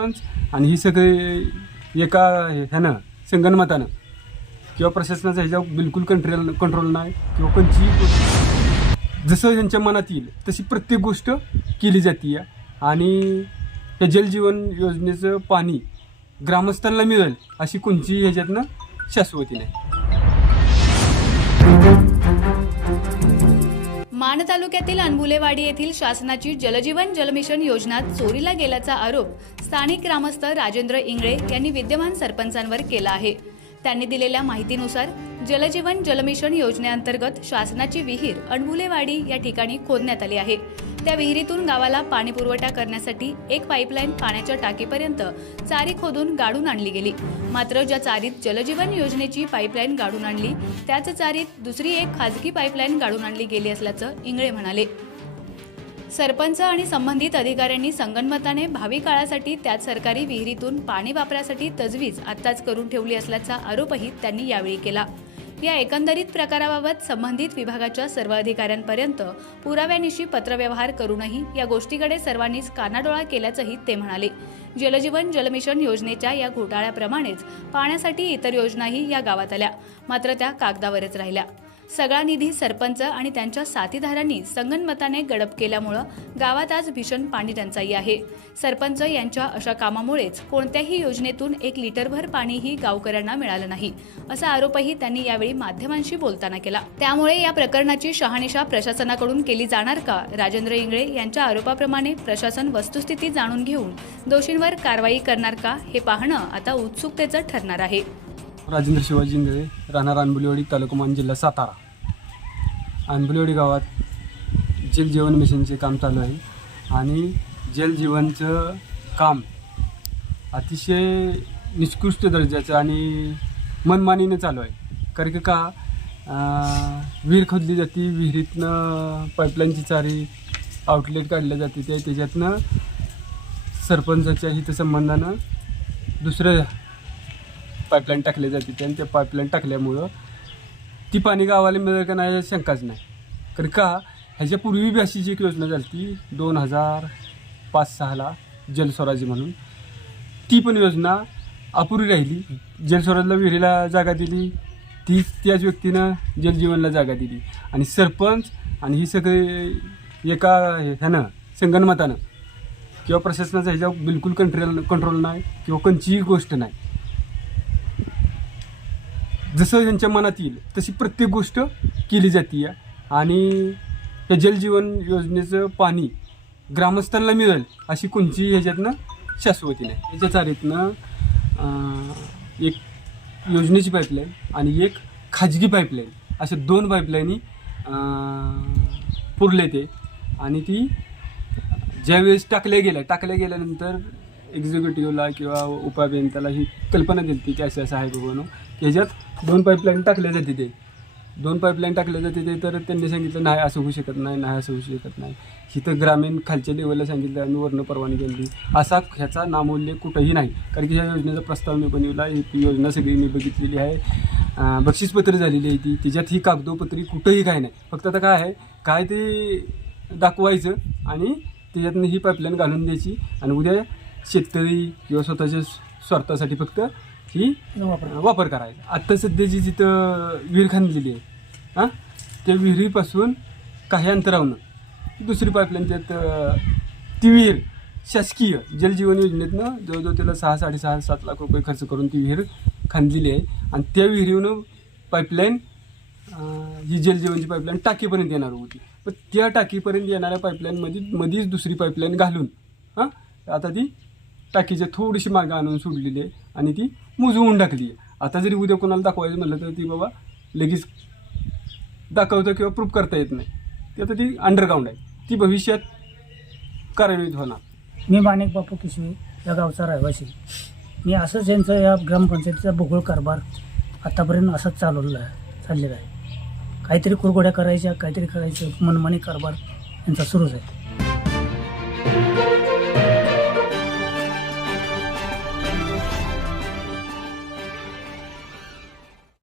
सरपंच आणि ही सगळी एका ह्यानं संगणमतानं किंवा प्रशासनाचा ह्याच्यावर बिलकुल कंट्रोल कंट्रोल नाही किंवा कोणची जसं त्यांच्या मनात येईल तशी प्रत्येक गोष्ट केली जाते आणि या जलजीवन योजनेचं पाणी ग्रामस्थांना मिळेल अशी कोणची ह्याच्यातनं शाश्वती नाही. मान तालुक्यातील अनबुलेवाडी येथील शासनाची जलजीवन जलमिशन योजना चोरीला गेल्याचा आरोप स्थानिक ग्रामस्थ राजेंद्र इंगळे यांनी विद्यमान सरपंचांवर केला आहे. त्यांनी दिलेल्या माहितीनुसार जलजीवन जलमिशन योजनेअंतर्गत शासनाची विहीर अणबुलेवाडी या ठिकाणी खोदण्यात आली आहे. त्या विहिरीतून गावाला पाणी पुरवठा करण्यासाठी एक पाईपलाईन पाण्याच्या टाकीपर्यंत चारी खोदून गाडून आणली गेली. मात्र ज्या चारीत जलजीवन योजनेची पाईपलाईन गाडून आणली त्याच चारीत दुसरी एक खाजगी पाईपलाईन गाडून आणली गेली असल्याचं इंगळे म्हणाले. सरपंच आणि संबंधित अधिकाऱ्यांनी संगनमताने भावी काळासाठी त्याच सरकारी विहिरीतून पाणी वापरासाठी तजवीज आत्ताच करून ठेवली असल्याचा आरोपही त्यांनी यावेळी केला. या एकंदरीत प्रकाराबाबत संबंधित विभागाच्या सर्व अधिकाऱ्यांपर्यंत पुराव्यानिशी पत्रव्यवहार करूनही या गोष्टीकडे सर्वांनीच कानाडोळा केल्याचंही ते म्हणाले. जलजीवन जलमिशन योजनेच्या या घोटाळ्याप्रमाणेच पाण्यासाठी इतर योजनाही या गावात आल्या. मात्र त्या कागदावरच राहिल्या. सगळा निधी सरपंच आणि त्यांच्या साथीदारांनी संगनमताने गडप केल्यामुळं गावात आज भीषण पाणी टंचाई आहे. सरपंच यांच्या अशा कामामुळेच कोणत्याही योजनेतून एक लिटरभर पाणीही गावकऱ्यांना मिळालं नाही असा आरोपही त्यांनी यावेळी माध्यमांशी बोलताना केला. त्यामुळे या प्रकरणाची शहानिशा प्रशासनाकडून केली जाणार का? राजेंद्र इंगळे यांच्या आरोपाप्रमाणे प्रशासन वस्तुस्थिती जाणून घेऊन दोषींवर कारवाई करणार का? हे पाहणं आता उत्सुकतेचं ठरणार आहे. राजेंद्र शिवाजी इंगळे राहणार आंबुलीवाडी तालुकामान जिल्हा सातारा. आंबुलीवाडी गावात जल जीवन मिशनचे काम चालू आहे आणि जल जीवनचं काम अतिशय निष्कृष्ट दर्जाचं आणि मनमानीनं चालू आहे. कारण की का विहीर खोदली जाते विहिरीतनं पाईपलाईनची चारी आउटलेट काढल्या जाते ते त्याच्यातनं सरपंचाच्या हितसंबंधानं दुसऱ्या पाईपलाईन टाकली जाते ते आणि ते पाईपलाईन टाकल्यामुळं ती पाणी गावाला मिळेल का नाही शंकाच नाही. कारण का? ह्याच्यापूर्वी बी अशी जी एक योजना झाली ती दोन हजार पाच सहाला जलस्वराज्य म्हणून. ती पण योजना अपुरी राहिली. जलस्वराजला विहिरीला जागा दिली. ती त्याच व्यक्तीनं जलजीवनला जागा दिली. आणि सरपंच आणि ही सगळे एका ह्यानं संगणमतानं किंवा प्रशासनाचा ह्याच्यावर बिलकुल कंट्रोल कंट्रोल नाही किंवा कोणचीही गोष्ट नाही. जसं त्यांच्या मनात येईल तशी प्रत्येक गोष्ट केली जाते आणि या जलजीवन योजनेचं पाणी ग्रामस्थांना मिळेल अशी कोणची ह्याच्यातनं शाश्वती नाही. याच्या चारीतनं एक योजनेची पाईपलाईन आणि एक खाजगी पाईपलाईन अशा दोन पाईपलाईनी पुरले ते. आणि ती ज्यावेळेस टाकल्या गेल्या टाकल्या गेल्यानंतर एक्झिक्युटिव्हला किंवा उपाभियंत्याला ही कल्पना दिली ती की असं असं आहे बाबांनो ह्याच्यात दोन पाईपलाईन टाकल्या जाते ते. दोन पाईपलाईन टाकल्या जाते ते तर त्यांनी सांगितलं नाही असं होऊ शकत नाही नाही असं होऊ शकत नाही. इथं ग्रामीण खालच्या लेवलला सांगितलं आणि वर्ण परवानगी दिली असा ह्याचा नामूल्य कुठंही नाही. कारण की ह्या योजनेचा प्रस्ताव मी बनवला ही ती योजना सगळी मी बघितलेली आहे. बक्षीसपत्र झालेली आहे ती. त्याच्यात ही कागदोपत्री कुठंही काय नाही. फक्त आता काय आहे काय ते दाखवायचं आणि त्याच्यातनं ही पाईपलाईन घालून द्यायची. आणि उद्या शेतकरी किंवा स्वतःच्या स्वार्थासाठी फक्त ही वापर करायचा. आत्ता सध्याची जिथं विहीर खांदलेली आहे हां त्या विहिरीपासून काही अंतरावनं दुसरी पाईपलाईन त्यात ती विहीर शासकीय जलजीवन योजनेतनं जवळजवळ त्याला सहा साडेसहा सात लाख रुपये खर्च करून ती विहीर खांदलेली आहे. आणि त्या विहिरीवरून पाईपलाईन ही जलजीवनची पाईपलाईन टाकीपर्यंत येणार होती. पण त्या टाकीपर्यंत येणाऱ्या पाईपलाईनमध्ये मध्येच दुसरी पाईपलाईन घालून हां आता ती टाकीच्या थोडीशी मागे आणून सोडलेली आहे आणि ती मुजवून टाकली आहे. आता जरी उद्या कोणाला दाखवायचं म्हटलं तर ती बाबा लगेच दाखवतं किंवा प्रूफ करता येत नाही. ती आता ती अंडरग्राऊंड आहे. ती भविष्यात कार्यान्वित होणार. मी माणिक बापू किशवी या गावचा रहिवासी. मी असंच यांचं या ग्रामपंचायतीचा भूगोल कारभार आतापर्यंत असंच चालवलेला आहे चाललेला आहे. काहीतरी कुरघोड्या करायच्या काहीतरी करायचं मनमानी कारभार यांचा सुरूच आहे.